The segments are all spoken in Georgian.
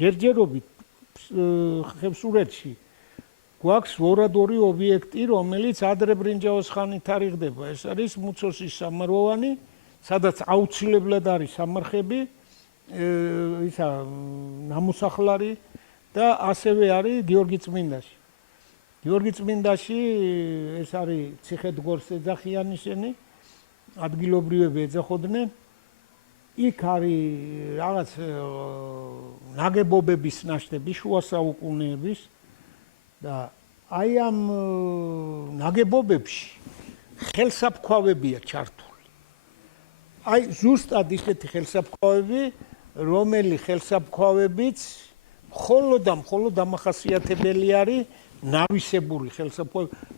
ჯერჯერობით ხევსურეთში გვაქვს ორადორი ობიექტი, რომელიც ადრე ბრინჯაოს ხანით თარიღდება. ეს არის მუცოსის სამაროვანი, სადაც აუცილებლად არის სამარხები, ისა ნამოსახლარი და ასევე არის გიორგი წმინდაში. გიორგი წმინდაში ეს არის ციხე-დგორს ეძახიან ისინი, ადგილობრივები ეძახოდნენ. იქ არის რაღაც ნაგებობების ნაშთები შუა საუკუნეების და აი ამ ნაგებობებში ხელსაფქვავებია ჩართული. აი ზუსტად ისეთი ხელსაფქვავები, რომელი ხელსაფქვავებიც მხოლოდ დამახასიათებელი არის ნავისებური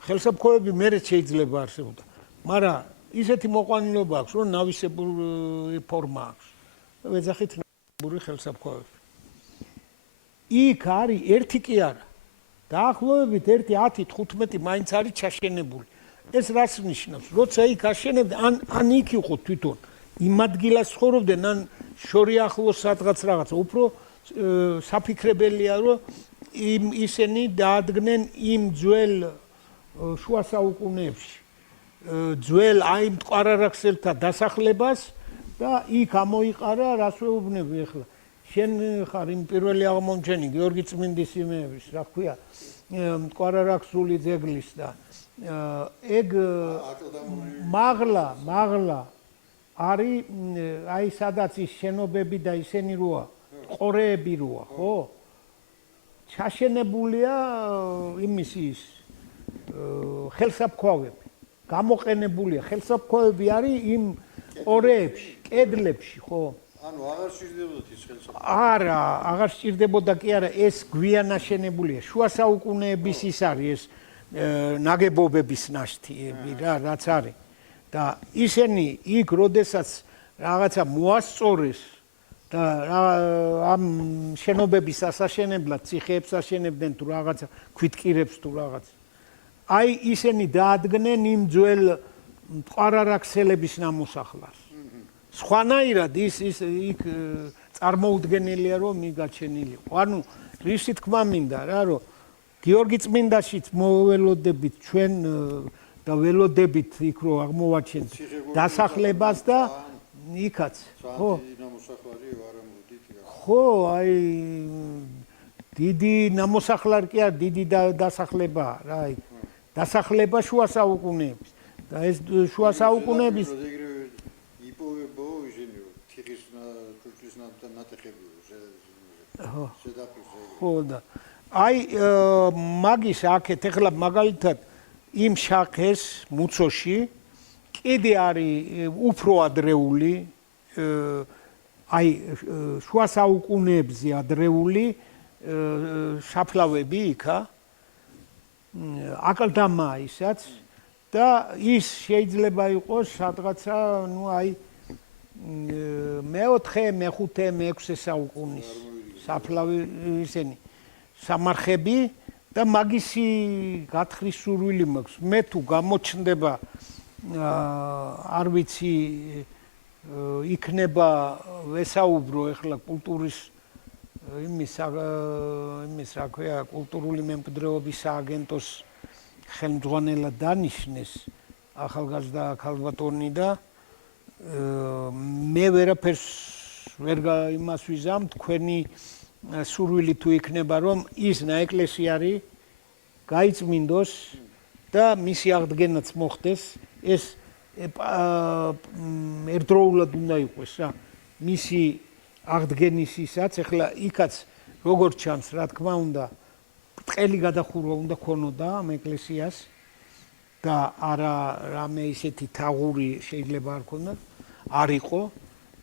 ხელსაფქვავები მერე შეიძლება არსებობდა. მაგრამ ისეთი მოყვანილობა აქვს, რომ ნავისებური ფორმა აქვს. ვეძახით ნავისებური ხელსაფქვავები. იქ არის ერთი კი არა. დაახლოებით 10-15 მაინც არის ჩაშენებული. ეს რას ნიშნავს? როცა იქ აშენებდნენ, ან იქ იყო თვითონ იმ ადგილას ცხოვრობდნენ, ან შორი ახლოს სადღაც რაღაცა. უფრო საფიქრებელია, რომ ისინი დაადგნენ იმ ძველ შუა საუკუნეებში. ძველ აი მტკვარ-არაქსელთა დასახლებას და იქ ამოიყარა, რას ვეუბნები ახლა. შენ ხარ იმ პირველი აღმომჩენი გიორგი წმინდის იმეების, რა ქვია, მტკვარ-არაქსული ძეგლის და ეგ მაღლა არის აი სადაც ის შენობები და ისინი როა, ყორეები როა, ხო? ჩაშენებულია იმის ის ხელსაფქვავები. გამოყენებულია ხელსაფქვავები არის იმ ყორეებში, კედლებში, ხო? ანუ აღარ სჭირდებოდათ ის ხელსაფქვავები. არა, აღარ სჭირდებოდა კი არა, ეს გვიან აშენებულია. შუა საუკუნეების ის არის ეს ნაგებობების ნაშთიები რა, რაც არის. და ისინი იქ როდესაც რაღაცა მოასწორეს და ამ შენობების ასაშენებლად ციხეებს აშენებდნენ თუ რაღაცა ქვითკირებს თუ რაღაც. აი ისინი დაადგნენ იმ ძველ მტკვარ-არაქსელების ნამოსახლარს. სხვანაირად ის იქ წარმოუდგენელია, რომ მიგაჩენილიყო. ანუ რისი თქმა მინდა რა, რომ გიორგი წმინდაშიც მოველოდებით ჩვენ და ველოდებით იქ რომ აღმოვაჩენთ დასახლებას და იქაც, ხო? ხო, აი დიდი ნამოსახლარი კი არა, დიდი დასახლებაა რა, იქ. დასახლება შუა საუკუნეების. და ეს შუა საუკუნეების ხო და აი მაგის აქეთ ეხლა მაგალითად იმ შახეს მუცოში კიდე არის უფრო ადრეული აი შუა საუკუნეებზე ადრეული საფლავები იქა აკლდამაა ისაც და ის შეიძლება იყოს სადღაცა ნუ აი მეოთხე, მეხუთე, მეექვსე საუკუნის საფლავი ისინი სამარხები და მაგისი გათხრის სურვილი მაქვს. მე თუ გამოჩნდება არ ვიცი იქნება ვესაუბრო ეხლა კულტურის იმის რა ქვია კულტურული მემკვიდრეობის სააგენტოს ხელმძღვანელად დანიშნეს ახალგაზრდა ქალბატონი და მე ვერაფერს ვერ იმას ვიზამ თქვენი სურვილი თუ იქნება რომ ის ნაეკლესიარი გაიწმინდოს და მისი აღდგენაც მოხდეს ეს ერთდროულად უნდა იყოს რა მისი აღდგენისისაც ეხლა იქაც როგორც ჩანს რა თქმა უნდა ბრტყელი გადახურვა უნდა ქონოდა ამ ეკლესიას და არა რამე ისეთი თაღური შეიძლება არ ქონდა არ იყო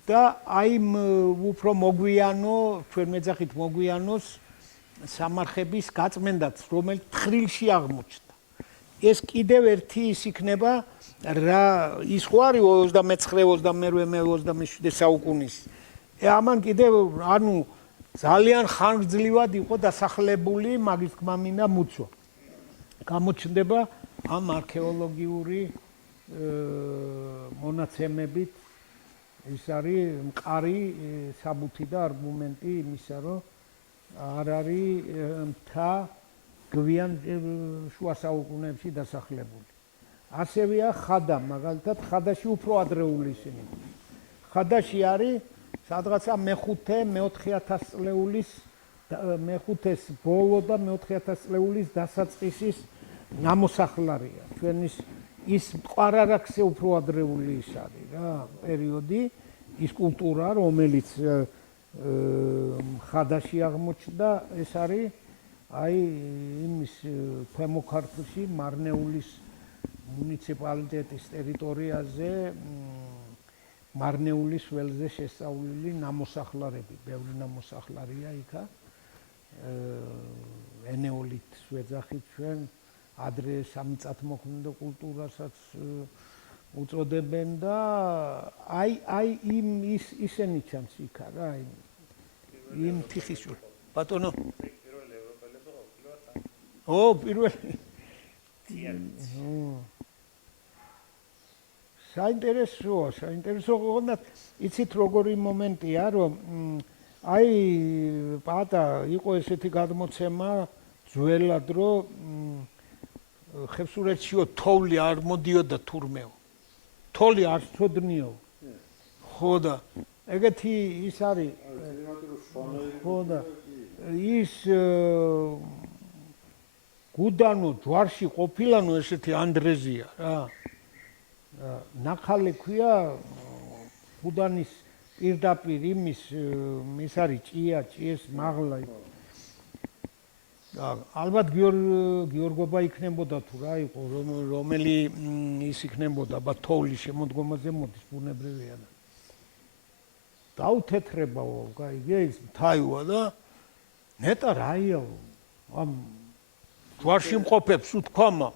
და აი უფრო მოგვიანო ჩვენ მეძახით მოგვიანოს სამარხების გაწმენდაც რომელიც თხრილში აღმოჩნდა ეს კიდევ ერთი ის იქნება რა ის ხო არის 29-28 საუკუნის ამან კიდევ ანუ ძალიან ხანგრძლივად იყო დასახლებული მაგის თქმა მინდა მუცო გამოჩნდება ამ არქეოლოგიური მონაცემებით ის არის მყარი საბუთი და არგუმენტი იმისა რომ არ არის მთა გვიან შუა საუკუნეებში დასახლებული. ასევეა ხადა, მაგალითად ხადაში უფრო ადრეული ისინი. ხადაში არის სადღაცა მე-4-1000 წლეულის მე-5-ის ბოლო და მე-4000 წლეულის დასაწყისის ნამოსახლარია. ჩვენის ის მყარარაკზე უფრო ადრეული ის არის რა, პერიოდი, ის კულტურა, რომელიც ხადაში აღმოჩნდა, ეს არის აი იმის ქვემო ქართლში მარნეულის მუნიციპალიტეტის ტერიტორიაზე მარნეულის ველზე შესწავლილი ნამოსახლარები, ბევრი ნამოსახლარია იქა. ენეოლითს ვეძახით ჩვენ, ადრე სამიწათმოქმედო კულტურასაც უწოდებენ და აი ისენი ჩანს იქა რა, იმ თიხის შუა. ბატონო. პირველი ევროპელები ყოფილიყო თან. პირველი. საინტერესო გონდა, იცით როგორი მომენტია, რომ აი პატა იყო ესეთი გადმოცემა ძველად, რომ ხევსურეთშიო თოვლი არ მოდიოდა თურმეო. თოვლი არ ცოდნიო. ხო და ეგეთი ის არის. ხო და ის გუდანო ჯვარში ყოფილანო ესეთი ანდრეზია რა. ნახალე ქვია გუდანის პირდაპირ იმის არის ჭიეს მაღლა. ალბათ გიორგობა იქნებოდა თუ რა იყო, რომელი ის იქნებოდა, აბა თოვლის შემოდგომაზე მოდის, ბუნებრივია და დაუთეთრებაო, გაიგე, ის მთაივა და ნეტა რაია, ამ ჯვარში მყოფებს უთქვამა.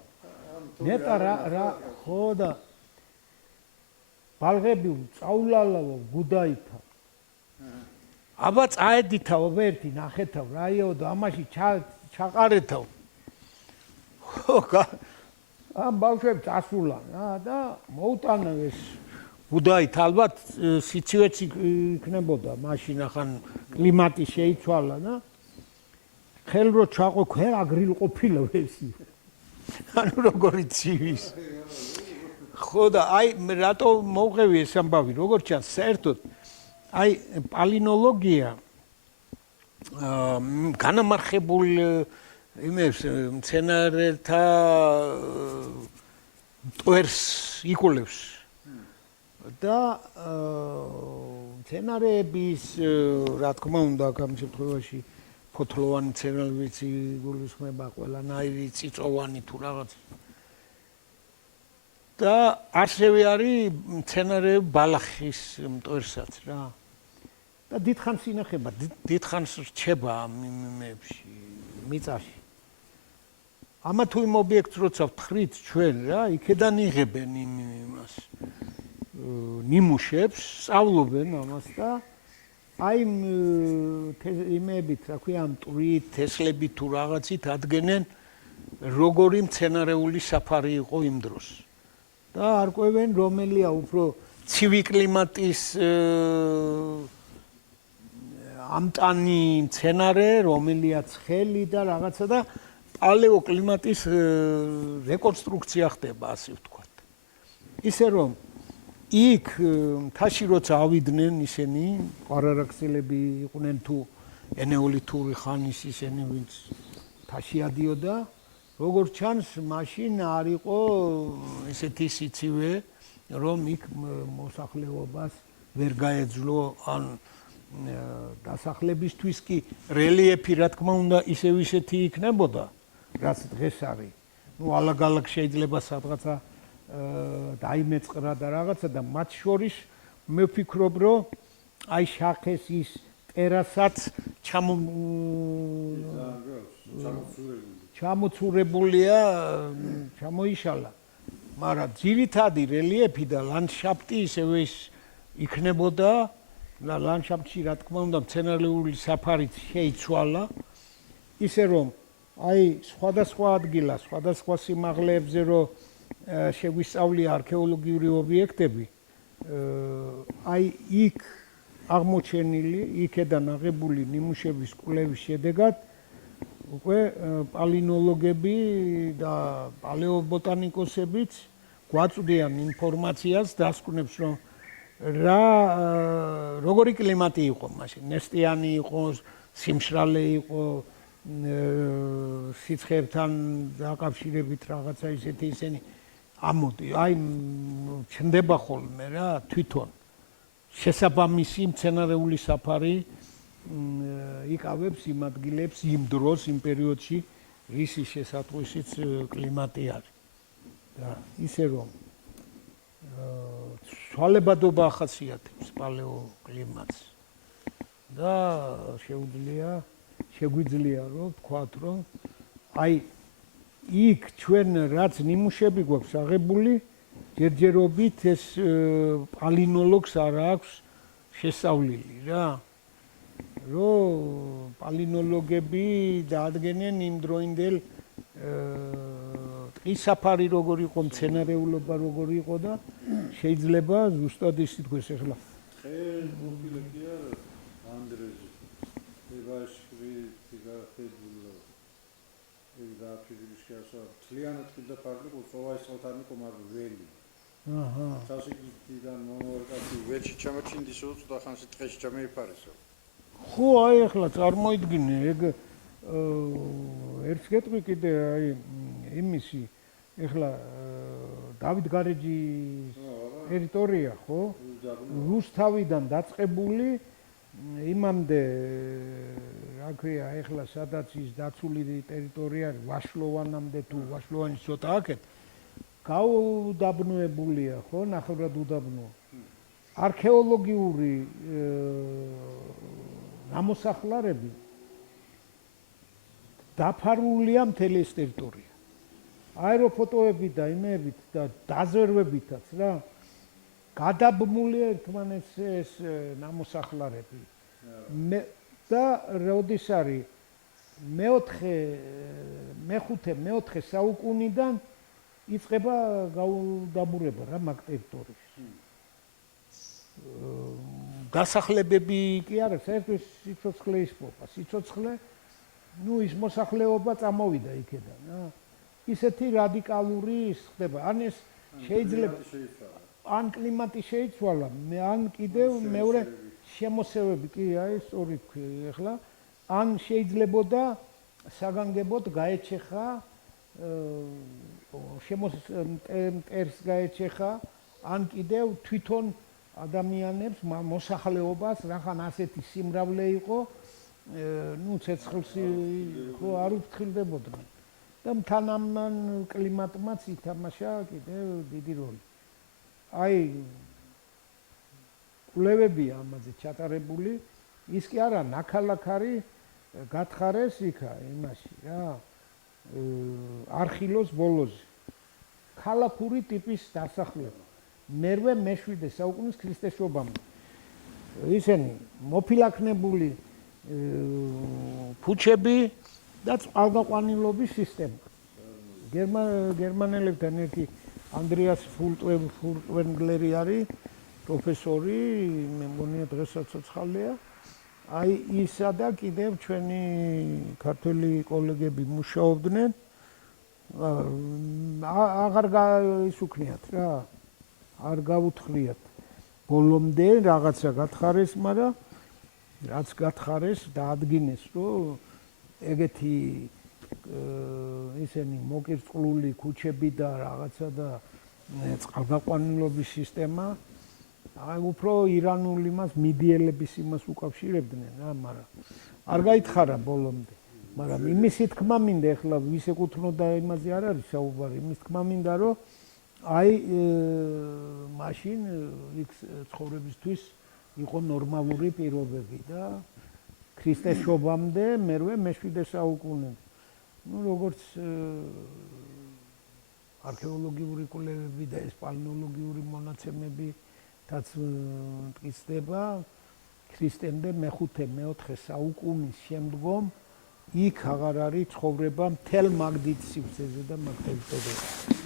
ნეტა რა ხო და ბალღები წაულალავო გუდაითა. აბა წაედითაო ერთი ნახეთავ რაიო და ამაში ჩაყარეთავ. ხო ამ ბავშვებს ასულან და მოუტანა ეს გუდაით ალბათ სიცივეც იქნებოდა მაშინ ახან კლიმატი შეიცვალა და ხელ რო ჩაყო ქვე აგრილ ყოფილა ესი. ანუ როგორი ცივის. ხო და აი რატო მოვყევი ეს ამბავი, როგორ ჩანს საერთოდ აი პალინოლოგია განამარხებულ იმებს მცენარეთა მტვერს იკვლევს და მცენარეების რა თქმა უნდა ამ შემთხვევაში ფოთლოვანი მცენარეებიც იგულისხმება ყველანაირი წიწოვანი თუ რაღაც და ასევე არის მცენარეები ბალახის მტვერსაც რა. და დიდხანს ინახება, დიდხანს რჩება ამ იმებში, მიწაში. ამა თუ იმ ობიექტს როცა ვთხრით ჩვენ რა, იქედან იღებენ იმას ნიმუშებს, სწავლობენ ამას და აი იმებით, რა ქვია, ამ ტვირით, თესლებით თუ რაღაცით ადგენენ როგორი მცენარეული საფარი იყო იმ დროს. და არკვევენ რომელია უფრო ცივი კლიმატის ამტანი მცენარე, რომელია ცხელი და რაღაცა და პალეოკლიმატის რეკონსტრუქცია ხდება, ასე ვთქვათ. ისე რომ იქ მთაში როცა ავიდნენ ისინი, ყარარაქსელები იყვნენ თუ ენეოლითური ხანის ისინი, ვინც მთაში ადიოდა, როგორც ჩანს, მაშინ არ იყო ესეთი სიცივე, რომ იქ მოსახლეობას ვერ გაეძლო ან დასახლებისთვის კი რელიეფი რა თქმა უნდა ისევ ისეთი იქნებოდა, რაც დღეს არის. ნუ ალაგ-ალაგ შეიძლება სადღაცა დაიმეწყრა და რაღაცა და მათ შორის მე ვფიქრობ, რომ აი შახეს ის ტერასაც ჩამოცურებულია, ჩამოიშალა. მაგრამ ძირითადი რელიეფი და ლანდშაფტი ისევე ის იქნებოდა და ლანდშაფტში რა თქმა უნდა მცენარეული საფარით შეიცვალა, ისე რომ აი სხვადასხვა ადგილას, სხვადასხვა სიმაღლეებზე რომ შეგვისწავლია არქეოლოგიური ობიექტები, აი იქ აღმოჩენილი, იქედან აღებული ნიმუშების კვლევის შედეგად უკვე პალინოლოგები და პალეობოტანიკოსებიც გვაწვდიან ინფორმაციას, დასკვნებს, რომ როგორი კლიმატი იყო მაშინ, ნესტიანი იყო, სიმშრალე იყო, სიცხეებთან დაკავშირებით რაღაცა ისეთი ამოდი, აი ჩნდება ხოლმე რა თვითონ შესაბამისი მცენარეული საფარი იკავებს იმ ადგილებს იმ დროს, იმ პერიოდში, რისის შესატყვისიც კლიმატი არის. და ისე რომ ცვალებადობა ახასიათებს პალეოკლიმატს და შეგვიძლია რომ ვთქვათ, რომ აი იქ ჩვენ რაც ნიმუშები გვაქვს აღებული, ჯერჯერობით ეს პალინოლოგს არ აქვს შესწავლილი რა. რომ პალინოლოგები დაადგენენ იმ დროინდელ ტყის საფარი როგორ იყო, მცენარეულობა როგორ იყო და შეიძლება ზუსტად ის თქოს ახლა ხეს მოფილე კი არა ანდრეზე ებაშკრი თიგაფედულო იგა ფიზიკის შეასა თლიანად კიდე ფარგლი ყოვა ეს ხოთანი კომარ ველი აჰა თასიგიდან მომორკაცი ველში ჩამოჩინდის უცდა ხანში ტყეში ჩამეიფარისო ხო აი ახლა წარმოიდგინე ეგ ერთს გეტყვი კიდე აი იმისი ეხლა დავით გარეჯის ტერიტორია ხო რუსთავიდან დაწყებული იმამდე რა ქვია ეხლა სადაც ის დაცული ტერიტორია არის ვაშლოვანამდე თუ ვაშლოვანის ცოტა აქეთ გაუდაბნოებულია ხო ნახევრად უდაბნო არქეოლოგიური ნამოსახლარები დაფარულია მთელი ეს ტერიტორია აეროფოტოებით და იმებით და დაზვერვებითაც რა გადაბმულია ერთმანეთს ეს ნამოსახლარები და როდის არის მეხუთე საუკუნიდან იწყება გაუდაბურება რა მაგ ტერიტორიაში დასახლებები კი არა საერთოდ სიცოცხლე ისპოვა სიცოცხლე ну ის მოსახლეობა წამოვიდა იქედან რა ისეთი რადიკალური ხდება ან ეს შეიძლება ან კლიმატი შეიცვალა ან კიდევ მეორე შემოსევები კი აი სწორი ეხლა ან შეიძლებოდა საგანგებოდ გაეჩეხა მტერს გაეჩეხა ან კიდევ თვითონ ადამიანებს მოსახლეობას რახან ასეთი სიმრავლე იყო ну ცეცხლს ხო არ უფრთხილდებოდნენ და თან ამან კლიმატმაც ითამაშა კიდევ დიდი როლი აი კვლევებია ამაზე ჩატარებული ის კი არა ნაქალაქ არის გათხარეს იქა იმაში რა არხილოს ბოლოზე ქალაქური ტიპის დასახლება მერვე მეშვიდე საუკუნის ქრისტესშობამდე ისინი მოფილაქნებული ფუჩები და წყალგაყვანილობის სისტემა გერმანელებთან ერთი ანდრეას ფურტვენგლერი არის პროფესორი მე მგონია დღესაც ცოცხალია აი ისა და კიდევ ჩვენი ქართველი კოლეგები მუშაობდნენ აღარ ისუქნიათ რა არ გაუთხრიათ ბოლომდე რაღაცა გათხარეს მაგრამ რაც გათხარეს დაადგინეს რომ ეგეთი ისინი მოკირწყლული ქუჩები და რაღაცა და წყალგაყვანილობის სისტემა აი უფრო ირანული მას მიდიელების იმას უკავშირებდნენ რა მაგრამ არ გაითხარა ბოლომდე მაგრამ იმისი თქმა მინდა ეხლა ვის ეკუთვნოდა იმაზე არ არის საუბარი იმის თქმა მინდა რომ აი მაშინ იქ ცხოვრებისთვის იყო ნორმალური პირობები და ქრისტესშობამდე მერვე მეშვიდე საუკუნემდე ну როგორც არქეოლოგიური კვლევები და ეს პალეონტოლოგიური მონაცემებიც მტკიცდება ქრისტემდე მე-4 საუკუნის შემდგომ იქ აღარ არის ცხოვრება მთელ მაგ დიდ სივრცეზე და მაგ ტერიტორიაზე